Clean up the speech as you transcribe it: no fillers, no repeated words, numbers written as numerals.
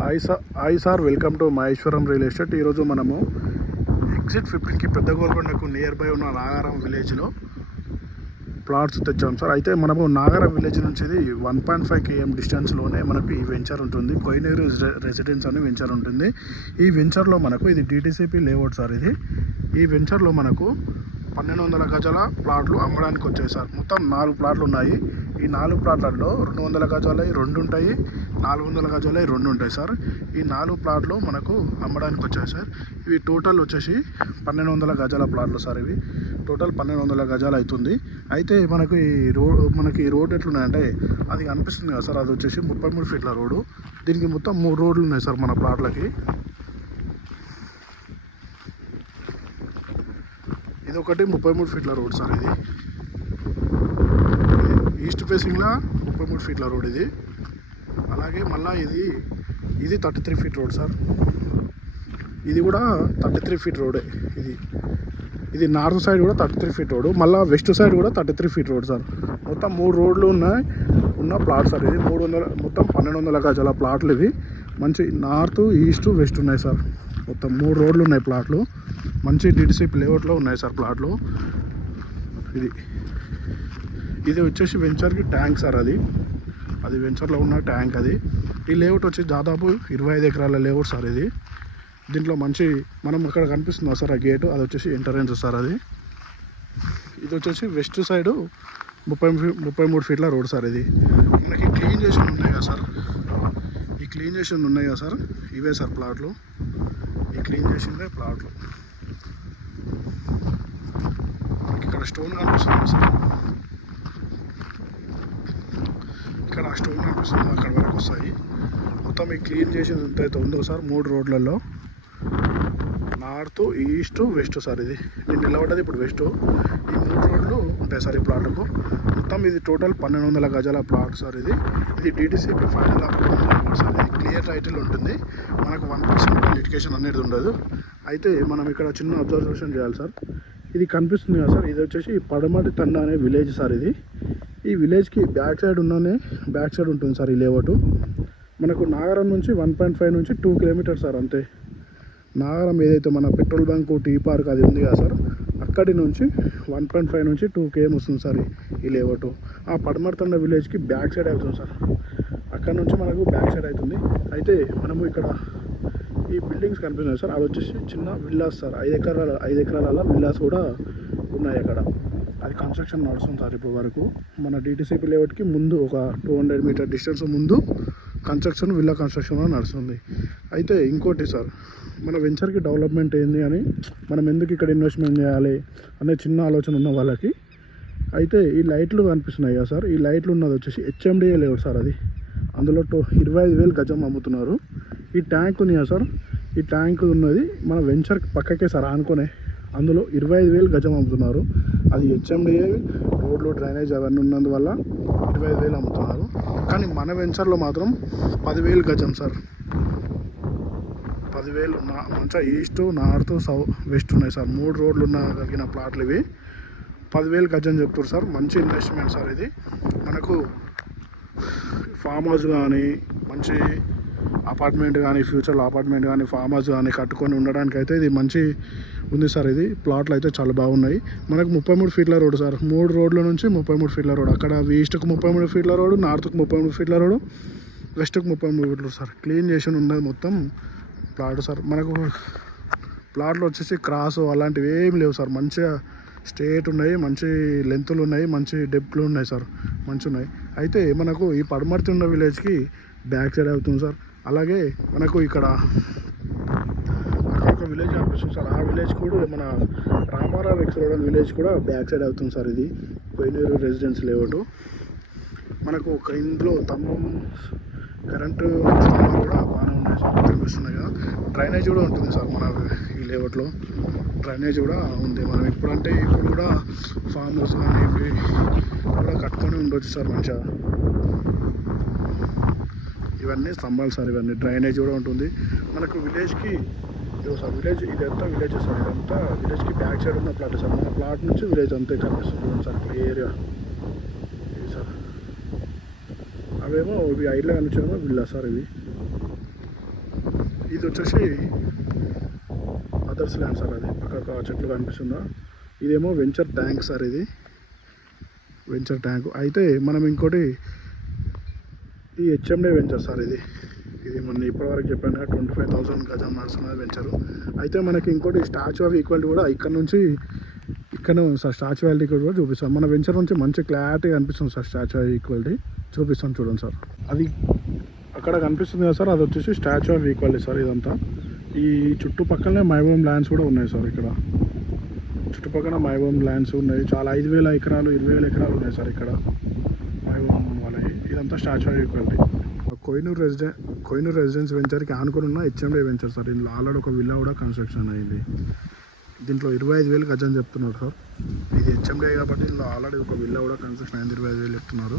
Hi sir, welcome to Maheshwaram real estate. ఈరోజు మనము exit 15కి పెద్ద గోల్కొండకు నియర్ బై ఉన్న నాగారం విలేజ్లో ప్లాట్స్ తెచ్చాం సార్. అయితే మనము నాగారం విలేజ్ నుంచి 1.5 km డిస్టెన్స్లోనే మనకు ఈ వెంచర్ ఉంటుంది. కోహినూరు రెసిడెన్స్ అని వెంచర్ ఉంటుంది. ఈ వెంచర్లో మనకు ఇది DTCP లేఅవుట్ సార్. ఈ వెంచర్లో మనకు 1200 గజాల ప్లాట్లు అమ్మడానికి వచ్చాయి సార్. మొత్తం 4 ప్లాట్లు ఉన్నాయి. ఈ 4 ప్లాట్లలో 200 గజాలవి 2 ఉంటాయి, 400 గజాలవి 2 ఉంటాయి సార్. ఈ 4 ప్లాట్లు మనకు అమ్మడానికి వచ్చాయి సార్. ఇవి టోటల్ వచ్చేసి 1200 గజాల ప్లాట్లు సార్. ఇవి టోటల్ 1200 గజాలు అవుతుంది. అయితే మనకు ఈ రోడ్ ఎట్లున్నాయంటే అది కనిపిస్తుంది కదా సార్, అది వచ్చేసి 33 ఫీట్ల రోడ్డు. దీనికి మొత్తం 3 రోడ్లు ఉన్నాయి సార్ మన ప్లాట్లకి. ఇది ఒకటి 33 ఫీట్ల రోడ్ సార్. ఇది ఈస్ట్ ఫేసింగ్లో 33 ఫీట్ల రోడ్ ఇది. అలాగే మళ్ళీ ఇది 33 ఫీట్ రోడ్ సార్. ఇది కూడా 33 ఫీట్ రోడే. ఇది నార్త్ సైడ్ కూడా 33 ఫీట్ రోడ్, మళ్ళీ వెస్ట్ సైడ్ కూడా 33 ఫీట్ రోడ్ సార్. మొత్తం 3 రోడ్లు ఉన్న ప్లాట్ సార్. ఇది మొత్తం 1200 గజాల ప్లాట్లు. ఇవి మంచి నార్త్, ఈస్ట్, వెస్ట్ ఉన్నాయి సార్. మొత్తం 3 రోడ్లు ఉన్నాయి ప్లాట్లు. మంచి DTCP లేఅవుట్లో ఉన్నాయి సార్ ప్లాట్లు. ఇది వచ్చేసి వెంచర్కి ట్యాంక్ సార్. అది వెంచర్లో ఉన్న ట్యాంక్. ఈ లేఅవుట్ వచ్చి దాదాపు 25 ఎకరాల లేఅవుట్ సార్. దీంట్లో మంచి మనం అక్కడ కనిపిస్తుంది సార్ ఆ గేటు, అది వచ్చేసి ఎంట్రన్స్ సార్. ఇది వచ్చేసి వెస్ట్ సైడు 33 ఫీట్ల రోడ్ సార్. ఇది మనకి క్లీన్ చేసి ఉన్నాయి కదా సార్. ఈ క్లీన్ చేసి ఉన్నాయి కదా సార్, ఇవే సార్ ప్లాట్లు. ఈ క్లీన్ చేసిందే ప్లాట్లు. ఇక్కడ స్టోన్ కనిపిస్తుంది సార్. ఇక్కడ స్టోన్ కనిపిస్తుంది, అక్కడ వరకు వస్తాయి. మొత్తం ఈ క్లీన్ చేసింది ఎంతైతే ఉందో సార్ 3 రోడ్లలో, నార్త్, ఈస్ట్, వెస్ట్ సార్. నేను నిలబడ్డది ఇప్పుడు వెస్ట్. ఈ 3 రోడ్లు ఉంటాయి సార్ ఈ ప్లాట్లకు. మొత్తం ఇది టోటల్ 1200 గజాల ప్లాట్ సార్. ఇది DTCP ఫైనల్ అప్రూవల్ సార్. ఇది క్లియర్ టైటిల్ ఉంటుంది. మనకు 1% లిటిగేషన్ అనేది ఉండదు. అయితే మనం ఇక్కడ చిన్న అబ్జర్వేషన్ చేయాలి సార్. ఇది కనిపిస్తుంది కదా సార్, ఇది వచ్చేసి పడమటి తండ అనే విలేజ్ సార్. ఈ విలేజ్కి బ్యాక్ సైడ్ ఉంటుంది సార్ ఈ లేఅవుట్. మనకు నాగారం నుంచి 1.5 నుంచి 2 కిలోమీటర్స్ సార్ అంతే. నాగారం ఏదైతే మన పెట్రోల్ బంక్, టీ పార్క్ అది ఉంది కదా సార్, అక్కడి నుంచి 1.5 నుంచి 2 km వస్తుంది సార్ ఈ లేఅవుట్. ఆ పడమర్తండ విలేజ్కి బ్యాక్ సైడ్ అవుతుంది సార్. అక్కడ నుంచి మనకు బ్యాక్ సైడ్ అవుతుంది. అయితే మనము ఇక్కడ ఈ బిల్డింగ్స్ కనిపిస్తున్నాయి సార్, అవి వచ్చేసి చిన్న విల్లాస్ సార్. 5 ఎకరాల విల్లాస్ కూడా ఉన్నాయి అక్కడ. అది కన్స్ట్రక్షన్ నడుస్తుంది సార్ ఇప్పుడు వరకు. మన DTCP లేఅవుట్కి ముందు ఒక 200 మీటర్ డిస్టెన్స్ ముందు విల్లా కన్స్ట్రక్షన్ నడుస్తుంది. అయితే ఇంకోటి సార్, మన వెంచర్కి డెవలప్మెంట్ ఏంది అని, మనం ఎందుకు ఇక్కడ ఇన్వెస్ట్మెంట్ చేయాలి అనే చిన్న ఆలోచన ఉన్న వాళ్ళకి అయితే ఈ లైట్లు కనిపిస్తున్నాయి కదా సార్. ఈ లైట్లు ఉన్నది వచ్చేసి HMDA లేఅవుట్ సార్. అందులో 25,000 గజం అమ్ముతున్నారు. ఈ ట్యాంక్ ఉంది కదా సార్, ఈ ట్యాంక్ ఉన్నది మన వెంచర్ పక్కకే సార్ ఆనుకునే. అందులో 25,000 గజం అమ్ముతున్నారు. అది HMDA రోడ్లు, డ్రైనేజ్ అవన్నీ ఉన్నందువల్ల 25,000 అమ్ముతున్నారు. కానీ మన వెంచర్లో మాత్రం 10,000 గజం సార్. 10,000 మంచిగా ఈస్ట్, నార్త్, వెస్ట్ ఉన్నాయి సార్. 3 రోడ్లు కలిగిన ప్లాట్లు ఇవి. 10,000 గజం చెప్తారు సార్. మంచి ఇన్వెస్ట్మెంట్ సార్. ఇది మనకు ఫామ్ హౌస్ కానీ, మంచి అపార్ట్మెంట్ కానీ, ఫ్యూచర్లో అపార్ట్మెంట్ కానీ, ఫామ్ హౌస్ కానీ కట్టుకొని ఉండడానికి అయితే ఇది మంచి ఉంది సార్. ప్లాట్లు అయితే చాలా బాగున్నాయి. మనకు 33 ఫీట్ల రోడ్ సార్. 3 రోడ్ల నుంచి 33 ఫీట్ల రోడ్. అక్కడ ఈస్ట్కు 33 ఫీట్ల రోడ్, నార్త్కు 33 ఫీట్ల రోడ్, వెస్ట్కు 33 ఫీట్ల సార్. క్లీన్ చేసి ఉన్నది మొత్తం ప్లాట్ సార్. మనకు ప్లాట్లు వచ్చేసి క్రాస్ అలాంటివి ఏం లేవు సార్. మంచిగా స్ట్రేట్ ఉన్నాయి, మంచి లెంతులు ఉన్నాయి, మంచి డెప్త్లు ఉన్నాయి సార్. మంచి ఉన్నాయి. అయితే మనకు ఈ పడమర్తి ఉన్న విలేజ్కి బ్యాక్ సైడ్ అవుతుంది సార్. అలాగే మనకు ఇక్కడ ఒక విలేజ్ కనిపిస్తుంది సార్. ఆ విలేజ్ కూడా మన రామారావు ఎక్స్ విలేజ్ కూడా బ్యాక్ సైడ్ అవుతుంది సార్. ఇది కోహినూరు రెసిడెన్స్ లేఅవుట్. మనకు ఒక ఇంట్లో కరెంటు స్తంభాలు కూడా బాగానే ఉన్నాయి సార్, కనిపిస్తున్నాయి కదా. డ్రైనేజ్ కూడా ఉంటుంది సార్ మన ఈ లేఅవుట్లో. డ్రైనేజ్ కూడా ఉంది. మనం ఇప్పుడు కూడా ఫామ్ హౌస్ కానీ ఇవి కూడా కట్టుకొని ఉండొచ్చు సార్ మంచిగా. ఇవన్నీ స్తంభాలు సార్. ఇవన్నీ డ్రైనేజ్ కూడా ఉంటుంది మనకు విలేజ్కి. సార్ విలేజ్ ఇదంతా విలేజ్ సార్. ఇదంతా విలేజ్కి బ్యాక్ సైడ్ ఉన్న ప్లాట్ సార్. మన ప్లాట్ నుంచి విలేజ్ అంతే కనిపిస్తుంది సార్ క్లియర్గా. ఇది సార్ అవేమో ఇవి ఐడ్లో కనిపించేమో విల్లా సార్. ఇవి ఇది వచ్చేసి అదర్స్ ల్యాండ్ సార్, అది అక్కడ చెట్లు కనిపిస్తుందా, ఇదేమో వెంచర్ ట్యాంక్ సార్, ఇది వెంచర్ ట్యాంక్. అయితే మనం ఇంకోటి ఈ హెచ్ఎండే వెంచర్ సార్, ఇది మన ఇప్పటివరకు చెప్పాను కదా 25,000 గజం నడుస్తున్నది వెంచరు. అయితే మనకి ఇంకోటి స్టాచ్యూ ఆఫ్ ఈక్వాలిటీ కూడా ఇక్కడ సార్, స్టాచ్యూ ఆఫ్ ఈక్వాలిటీ కూడా చూపిస్తాం. మన వెంచర్ నుంచి మంచి క్లారిటీ కనిపిస్తుంది సార్, స్టాచ్యూ ఆఫ్ ఈక్వాలిటీ చూపిస్తాం చూడండి సార్. అది అక్కడ కనిపిస్తుంది కదా సార్, అది వచ్చేసి స్టాచ్యూ ఆఫ్ ఈక్వాలిటీ సార్. ఇదంతా ఈ చుట్టుపక్కలనే మైబోమ్ ల్యాండ్స్ కూడా ఉన్నాయి సార్. ఇక్కడ చుట్టుపక్కల మైబోమ్ ల్యాండ్స్ ఉన్నాయి చాలా, 5,000 ఎకరాలు 20,000 ఎకరాలు ఉన్నాయి సార్ ఇక్కడ మైబోమ్ వాళ్ళకి. ఇదంతా statue of equality. Kohinoor residence వెంచర్కి ఆనుకొని ఉన్న హెచ్ఎండే వెంచర్ సార్. ఇందులో ఆల్రెడీ ఒక విల్లా కూడా కన్స్ట్రక్షన్ అయింది. దీంట్లో 25,000 గజం చెప్తున్నారు సార్. ఇది హెచ్ఎండే కాబట్టి ఇందులో ఆల్రెడీ ఒక విల్లా కూడా కన్స్ట్రక్షన్ అయింది, 25,000 చెప్తున్నారు.